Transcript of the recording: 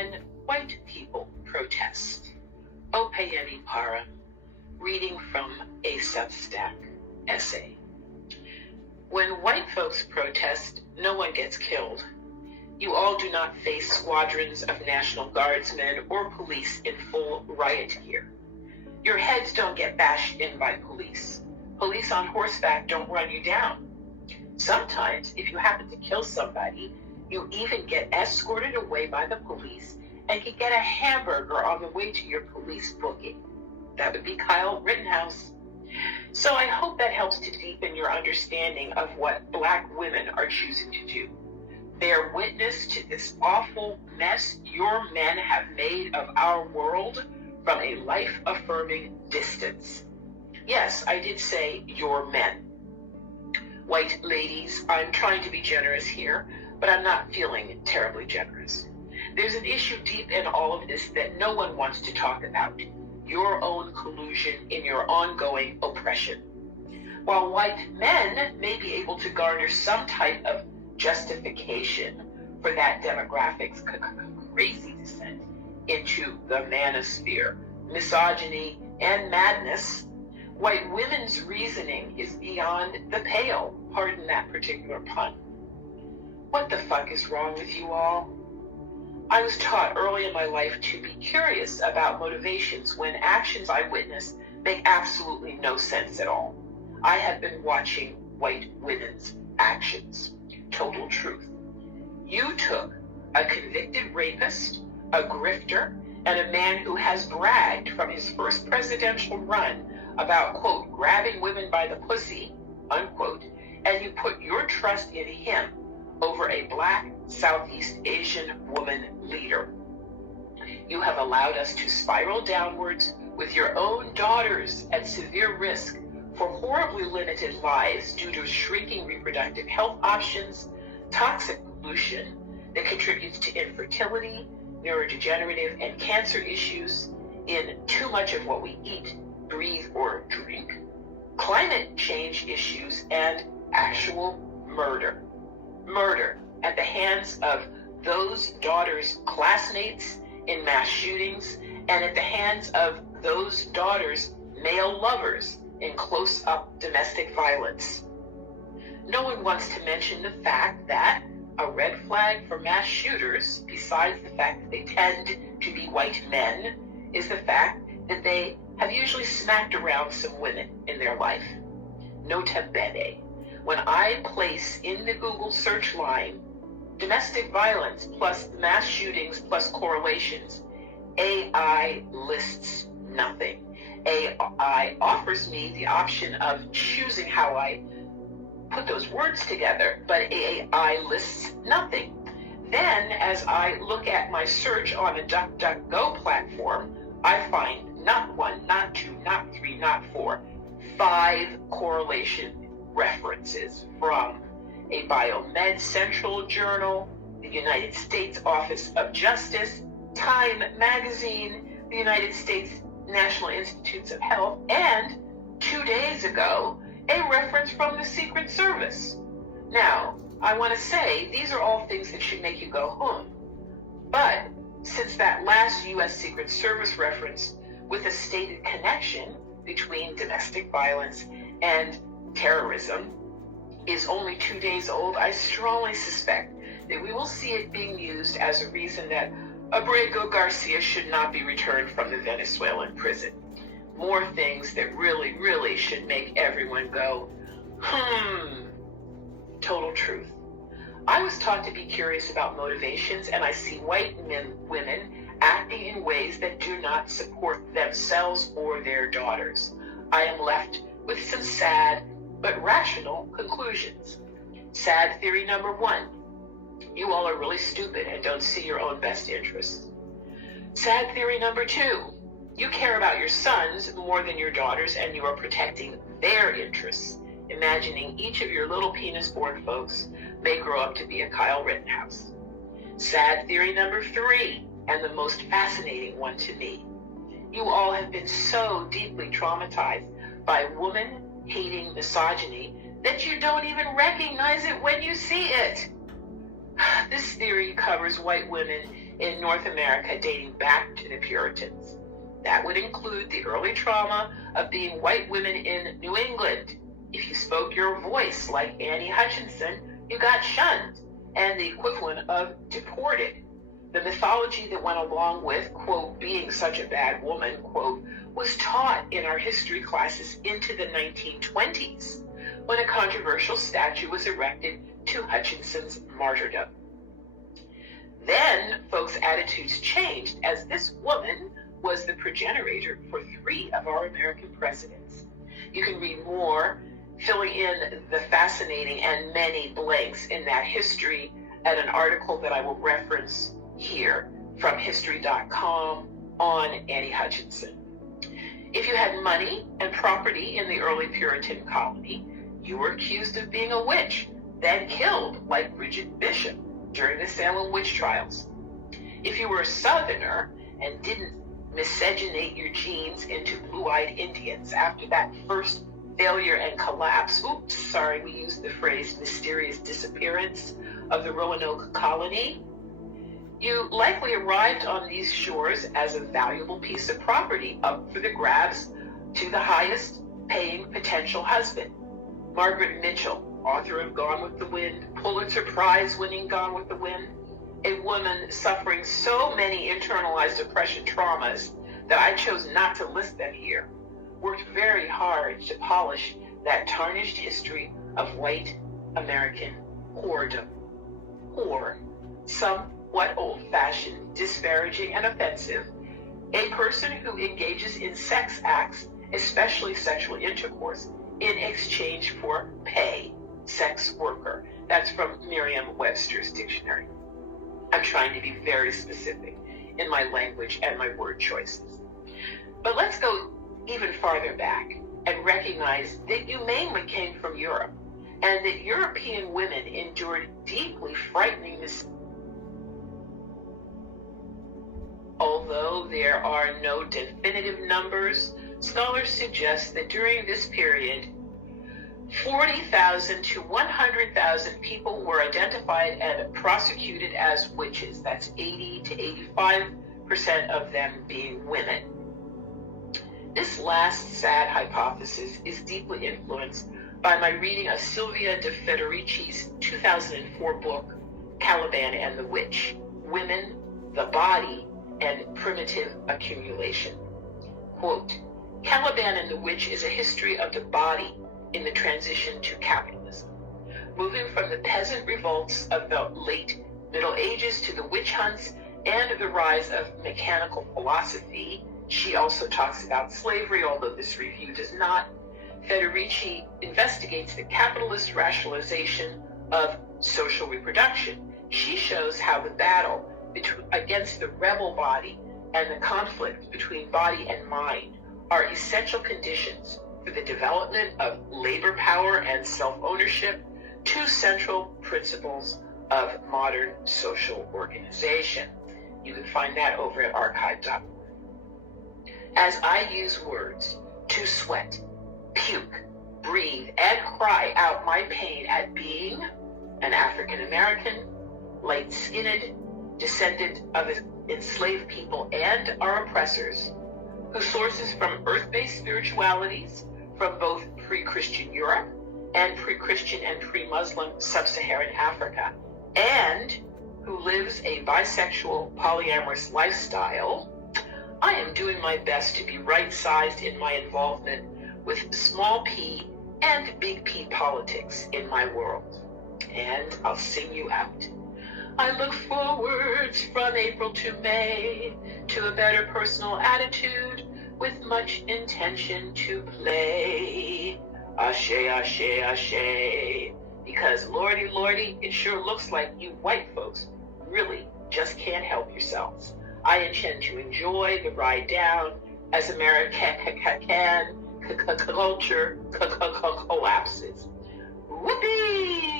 When white people protest. Opeyemi Para, reading from a Substack essay. When white folks protest, no one gets killed. You all do not face squadrons of National Guardsmen or police in full riot gear. Your heads don't get bashed in by police. Police on horseback don't run you down. Sometimes, if you happen to kill somebody, you even get escorted away by the police and can get a hamburger on the way to your police booking. That would be Kyle Rittenhouse. So I hope that helps to deepen your understanding of what Black women are choosing to do. Bear witness to this awful mess your men have made of our world from a life-affirming distance. Yes, I did say your men. White ladies, I'm trying to be generous here, but I'm not feeling terribly generous. There's an issue deep in all of this that no one wants to talk about. Your own collusion in your ongoing oppression. While white men may be able to garner some type of justification for that demographic's crazy descent into the manosphere, misogyny, and madness, white women's reasoning is beyond the pale, pardon that particular pun. What the fuck is wrong with you all? I was taught early in my life to be curious about motivations when actions I witness make absolutely no sense at all. I have been watching white women's actions. Total truth. You took a convicted rapist, a grifter, and a man who has bragged from his first presidential run about, quote, grabbing women by the pussy, unquote, and you put your trust in him over a Black Southeast Asian woman leader. You have allowed us to spiral downwards with your own daughters at severe risk for horribly limited lives due to shrinking reproductive health options, toxic pollution that contributes to infertility, neurodegenerative and cancer issues in too much of what we eat, breathe, or drink, climate change issues, and actual murder. Murder at the hands of those daughters' classmates in mass shootings and at the hands of those daughters' male lovers in close-up domestic violence. No one wants to mention the fact that a red flag for mass shooters, besides the fact that they tend to be white men, is the fact that they have usually smacked around some women in their life. Nota bene. When I place in the Google search line domestic violence plus mass shootings plus correlations, AI lists nothing. AI offers me the option of choosing how I put those words together, but AI lists nothing. Then, as I look at my search on the DuckDuckGo platform, I find not one, not two, not three, not four, 5 correlation references from a Biomed Central journal, the United States Office of Justice, Time Magazine, the United States National Institutes of Health, and 2 days ago, a reference from the Secret Service. Now, I want to say these are all things that should make you go, But since that last U.S. Secret Service reference with a stated connection between domestic violence and terrorism is only 2 days old, I strongly suspect that we will see it being used as a reason that Abrego Garcia should not be returned from the Venezuelan prison. More things that really, really should make everyone go, Total truth. I was taught to be curious about motivations, and I see white women acting in ways that do not support themselves or their daughters. I am left with some sad but rational conclusions. Sad theory number 1. You all are really stupid and don't see your own best interests. Sad theory number 2. You care about your sons more than your daughters, and you are protecting their interests, imagining each of your little penis-born folks may grow up to be a Kyle Rittenhouse. Sad theory number 3, and the most fascinating one to me. You all have been so deeply traumatized by woman-hating misogyny that you don't even recognize it when you see it. This theory covers white women in North America dating back to the Puritans. That would include the early trauma of being white women in New England. If you spoke your voice like Annie Hutchinson, you got shunned, and the equivalent of deported. The mythology that went along with, quote, being such a bad woman, quote, was taught in our history classes into the 1920s, when a controversial statue was erected to Hutchinson's martyrdom. Then folks' attitudes changed, as this woman was the progenitor for 3 of our American presidents. You can read more, filling in the fascinating and many blanks in that history at an article that I will reference here from history.com on Annie Hutchinson. If you had money and property in the early Puritan colony, you were accused of being a witch, then killed like Bridget Bishop during the Salem witch trials. If you were a Southerner and didn't miscegenate your genes into blue-eyed Indians after that first failure and collapse, we used the phrase mysterious disappearance of the Roanoke colony, you likely arrived on these shores as a valuable piece of property up for the grabs to the highest paying potential husband. Margaret Mitchell, author of Gone with the Wind, Pulitzer Prize winning Gone with the Wind, a woman suffering so many internalized oppression traumas that I chose not to list them here, worked very hard to polish that tarnished history of white American whoredom. Whore, somewhat old-fashioned, disparaging, and offensive, a person who engages in sex acts, especially sexual intercourse, in exchange for pay. Sex worker. That's from Merriam-Webster's dictionary. I'm trying to be very specific in my language and my word choices. But let's go even farther back and recognize that you mainly came from Europe, and that European women endured deeply frightening mistakes. Although there are no definitive numbers, scholars suggest that during this period, 40,000 to 100,000 people were identified and prosecuted as witches. That's 80 to 85% of them being women. This last sad hypothesis is deeply influenced by my reading of Silvia de Federici's 2004 book, Caliban and the Witch, Women, the Body, and Primitive Accumulation. Quote, Caliban and the Witch is a history of the body in the transition to capitalism, moving from the peasant revolts of the late Middle Ages to the witch hunts and the rise of mechanical philosophy. She also talks about slavery, although this review does not. Federici investigates the capitalist rationalization of social reproduction. She shows how the battle against the rebel body and the conflict between body and mind are essential conditions for the development of labor power and self-ownership, 2 central principles of modern social organization. You can find that over at archive.org. As I use words to sweat, puke, breathe, and cry out my pain at being an African American, light-skinned, descendant of enslaved people and our oppressors, who sources from earth-based spiritualities from both pre-Christian Europe and pre-Christian and pre-Muslim sub-Saharan Africa, and who lives a bisexual, polyamorous lifestyle, I am doing my best to be right-sized in my involvement with small p and big P politics in my world. And I'll sing you out. I look forwards from April to May to a better personal attitude with much intention to play. Ashe, ashe, ashe. Because lordy, lordy, it sure looks like you white folks really just can't help yourselves. I intend to enjoy the ride down as American culture collapses. Whoopee!